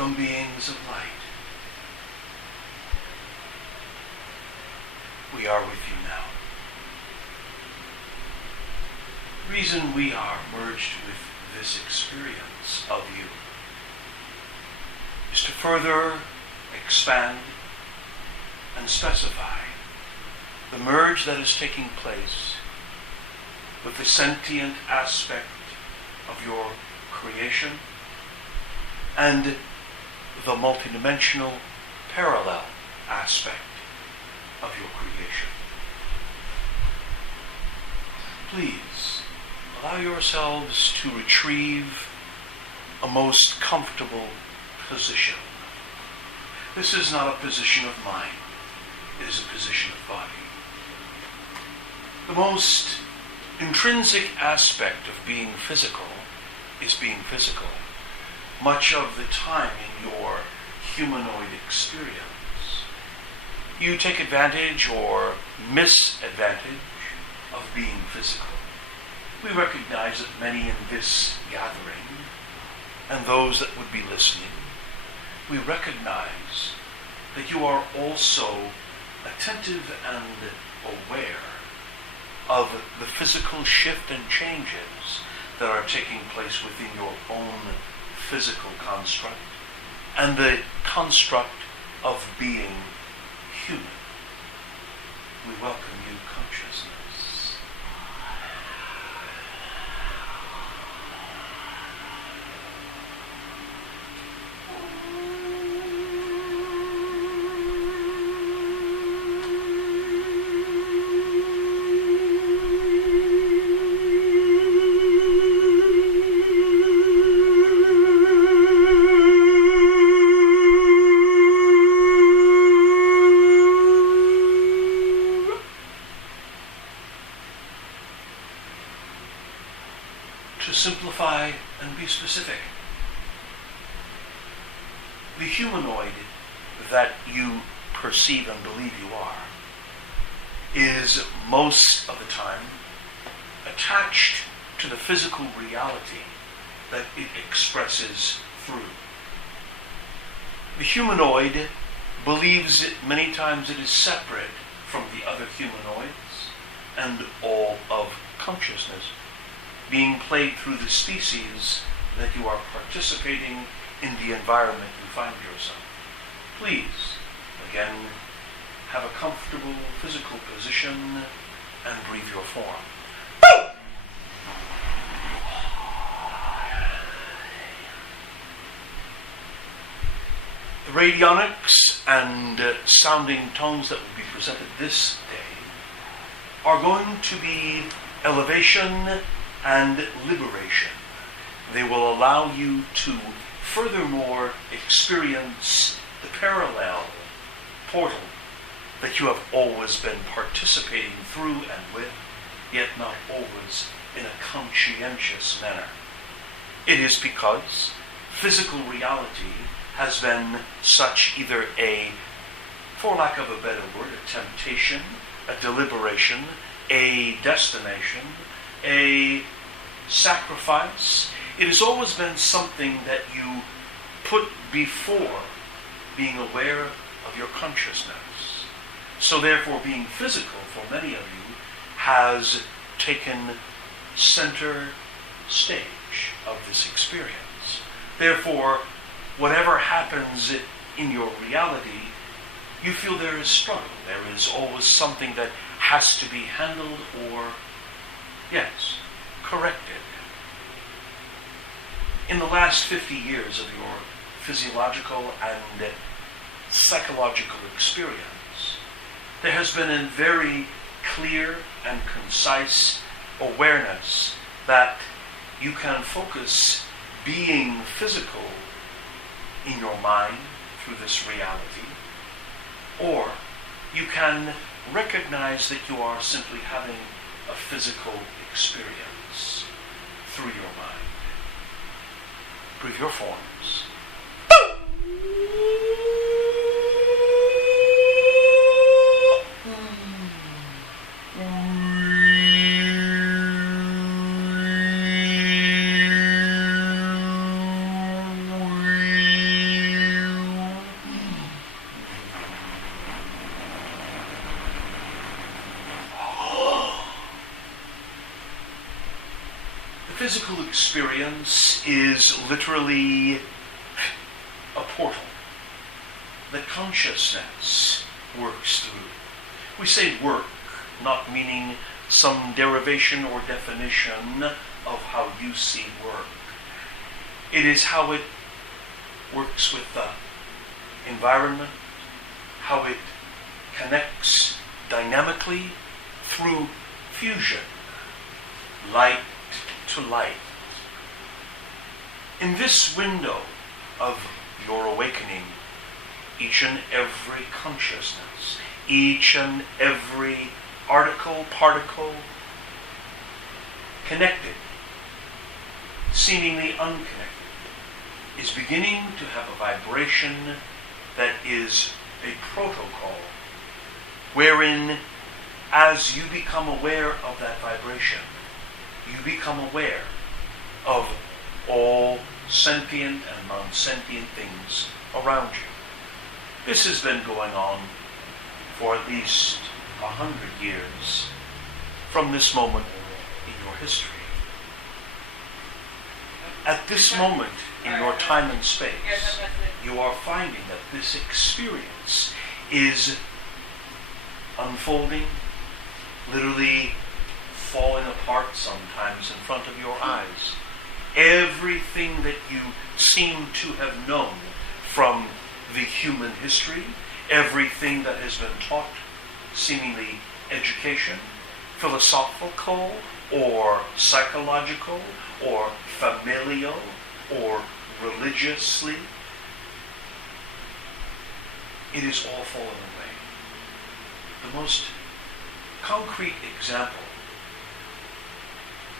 Welcome, beings of light. We are with you now. The reason we are merged with this experience of you is to further expand and specify the merge that is taking place with the sentient aspect of your creation and the multidimensional parallel aspect of your creation. Please allow yourselves to retrieve a most comfortable position. This is not a position of mind, it is a position of body. The most intrinsic aspect of being physical is being physical. Much of the time in your humanoid experience, you take advantage or misadvantage of being physical. We recognize that many in this gathering, and those that would be listening, we recognize that you are also attentive and aware of the physical shift and changes that are taking place within your own physical construct and the construct of being human. We welcome you, consciousness. To simplify and be specific, the humanoid that you perceive and believe you are is most of the time attached to the physical reality that it expresses through. The humanoid believes it many times it is separate from the other humanoids and all of consciousness being played through the species that you are participating in the environment you find yourself. Please, again, have a comfortable physical position and breathe your form. The radionics and sounding tones that will be presented this day are going to be elevation and liberation. They will allow you to furthermore experience the parallel portal that you have always been participating through and with, yet not always in a conscientious manner. It is because physical reality has been such either a, for lack of a better word, a temptation, a deliberation, a destination, a sacrifice. It has always been something that you put before being aware of your consciousness. So therefore, being physical for many of you has taken center stage of this experience. Therefore, whatever happens in your reality, you feel there is struggle. There is always something that has to be handled or, yes, corrected. In the last 50 years of your physiological and psychological experience, there has been a very clear and concise awareness that you can focus being physical in your mind through this reality, or you can recognize that you are simply having a physical experience through your mind. Breathe your forms. physical experience is literally a portal that consciousness works through. We say work, not meaning some derivation or definition of how you see work. It is how it works with the environment, how it connects dynamically through fusion, light to light. In this window of your awakening, each and every consciousness, each and every particle, connected, seemingly unconnected, is beginning to have a vibration that is a protocol, wherein as you become aware of that vibration, you become aware of all sentient and non-sentient things around you. This has been going on for at least 100 years from this moment in your history. At this moment in your time and space, you are finding that this experience is unfolding, literally falling apart sometimes in front of your eyes. Everything that you seem to have known from the human history, everything that has been taught, seemingly education, philosophical or psychological or familial or religiously, it is all fallen away. The most concrete example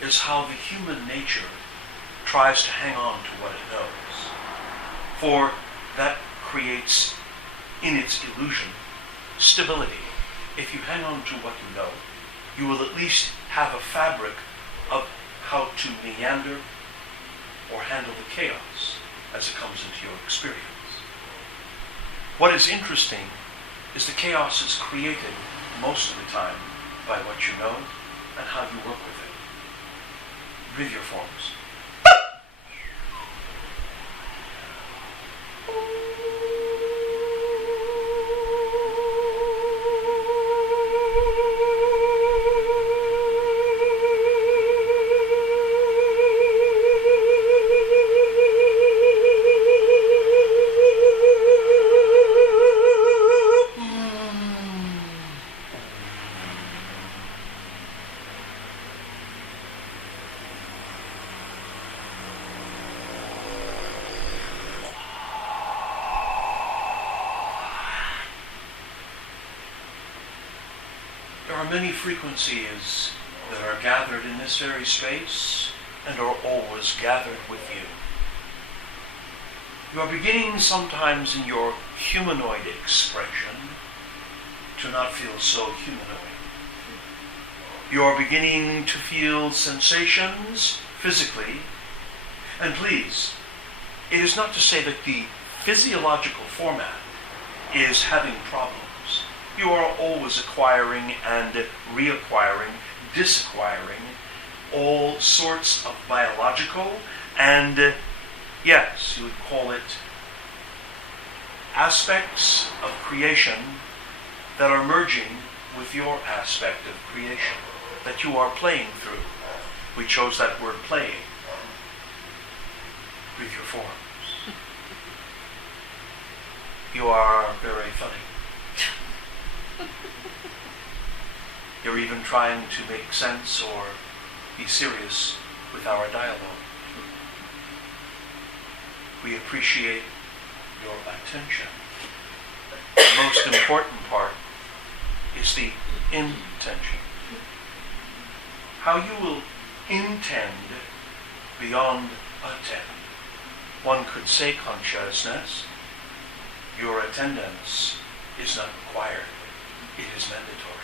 is how the human nature tries to hang on to what it knows. For that creates, in its illusion, stability. If you hang on to what you know, you will at least have a fabric of how to meander or handle the chaos as it comes into your experience. What is interesting is the chaos is created most of the time by what you know and how you work with it. Breathe your forms. There are many frequencies that are gathered in this very space and are always gathered with you. You are beginning sometimes in your humanoid expression to not feel so humanoid. You are beginning to feel sensations physically, and please, it is not to say that the physiological format is having problems. You are always acquiring and reacquiring, disacquiring all sorts of biological and, yes, you would call it aspects of creation that are merging with your aspect of creation that you are playing through. We chose that word playing. Breathe your forms. You are very funny. You're even trying to make sense or be serious with our dialogue. We appreciate your attention. The most important part is the intention. How you will intend beyond attend. One could say, consciousness, your attendance is not required. It is mandatory.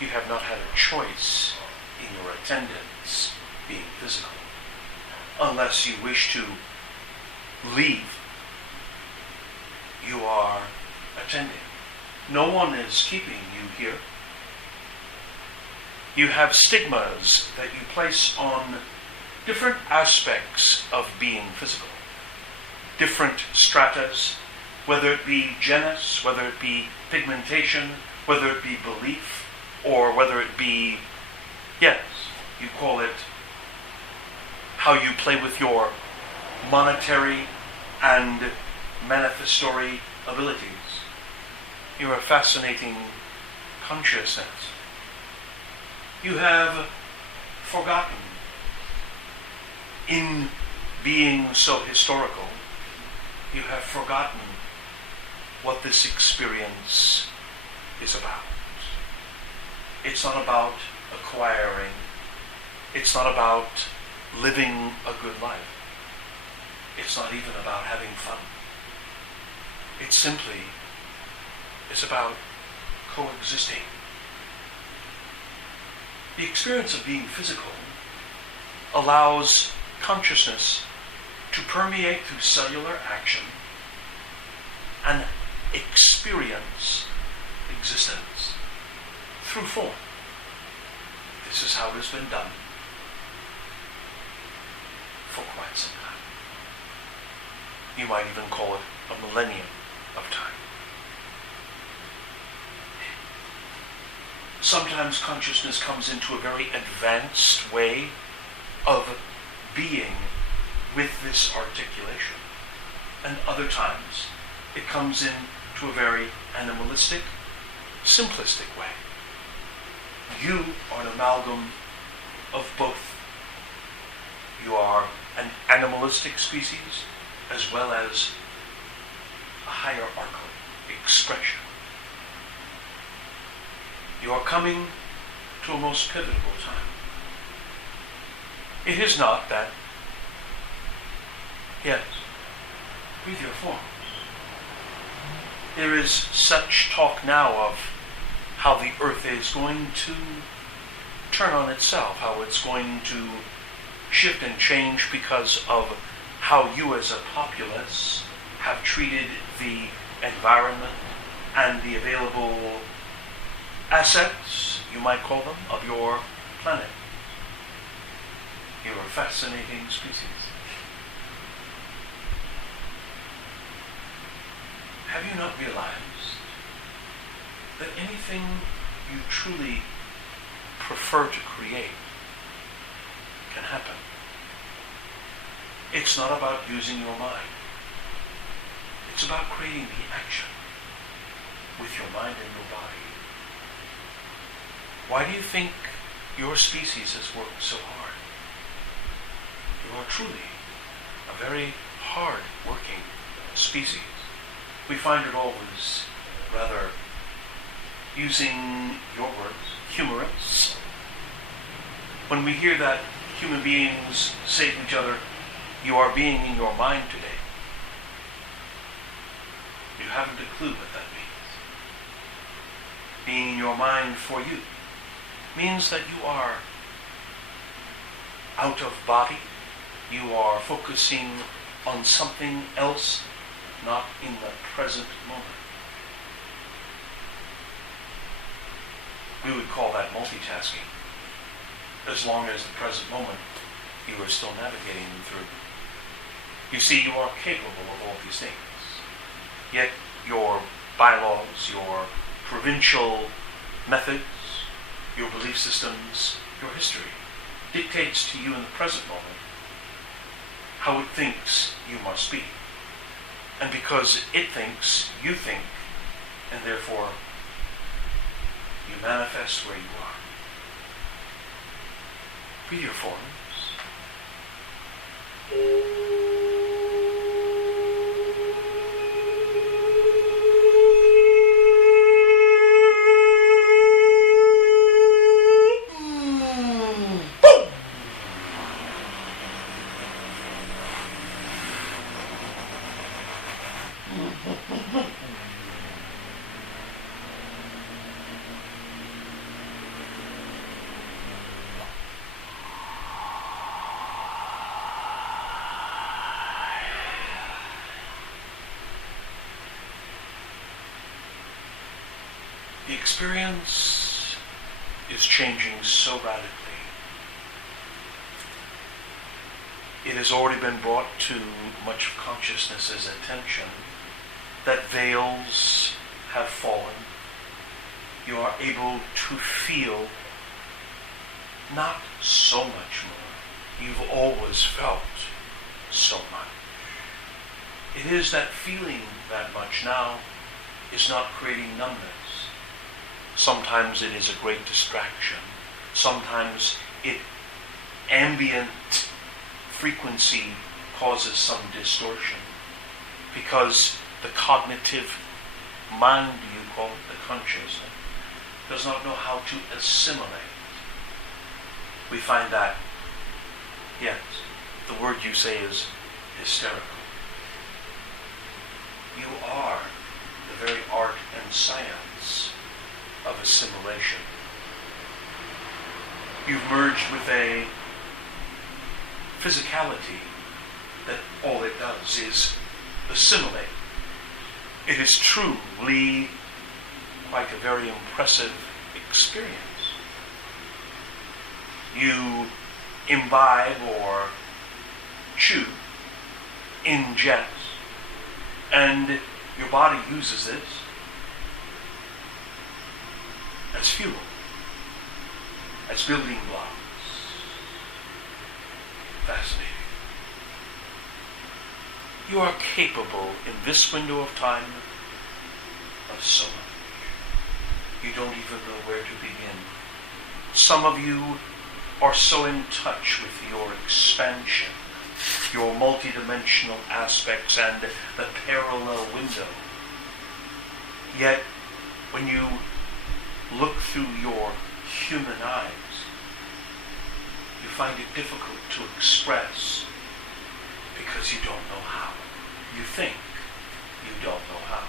You have not had a choice in your attendance being physical, unless you wish to leave. You are attending. No one is keeping you here. You have stigmas that you place on different aspects of being physical, different stratas, whether it be genus, whether it be pigmentation, whether it be belief, or whether it be, yes, you call it how you play with your monetary and manifestory abilities. You're a fascinating consciousness. You have forgotten, in being so historical, you have forgotten what this experience is about. It's not about acquiring. It's not about living a good life. It's not even about having fun. It simply is about coexisting. The experience of being physical allows consciousness to permeate through cellular action and experience existence through form. This is how it has been done for quite some time. You might even call it a millennium of time. Sometimes consciousness comes into a very advanced way of being with this articulation. And other times it comes into a very animalistic, simplistic way. You are an amalgam of both. You are an animalistic species as well as a hierarchical expression. You are coming to a most pivotal time. It is not that, yes, with your forms. There is such talk now of how the earth is going to turn on itself, how it's going to shift and change because of how you as a populace have treated the environment and the available assets, you might call them, of your planet. You're a fascinating species. Have you not realized that anything you truly prefer to create can happen? It's not about using your mind. It's about creating the action with your mind and your body. Why do you think your species has worked so hard? You are truly a very hard-working species. We find it always rather, using your words, humorous. When we hear that human beings say to each other, "You are being in your mind today," you haven't a clue what that means. Being in your mind for you means that you are out of body. You are focusing on something else, not in the present moment. We would call that multitasking, as long as the present moment you are still navigating them through. You see, you are capable of all these things. Yet your bylaws, your provincial methods, your belief systems, your history dictates to you in the present moment how it thinks you must be. And because it thinks, you think, and therefore you manifest where you are. Be your forms. The experience is changing so radically it has already been brought to much of consciousness's attention that veils have fallen. You are able to feel not so much more. You've always felt so much. It is that feeling that much now is not creating numbness. Sometimes it is a great distraction. Sometimes ambient frequency causes some distortion because the cognitive mind, you call it, the consciousness, does not know how to assimilate. We find that, yes, the word you say is hysterical. You are the very art and science of assimilation. You've merged with a physicality that all it does is assimilate. It is truly quite a very impressive experience. You imbibe or chew, ingest, and your body uses this as fuel, as building blocks. Fascinating. You are capable in this window of time of so much. You don't even know where to begin. Some of you are so in touch with your expansion, your multidimensional aspects and the parallel window. Yet, when you look through your human eyes, you find it difficult to express because you don't know how. You think you don't know how.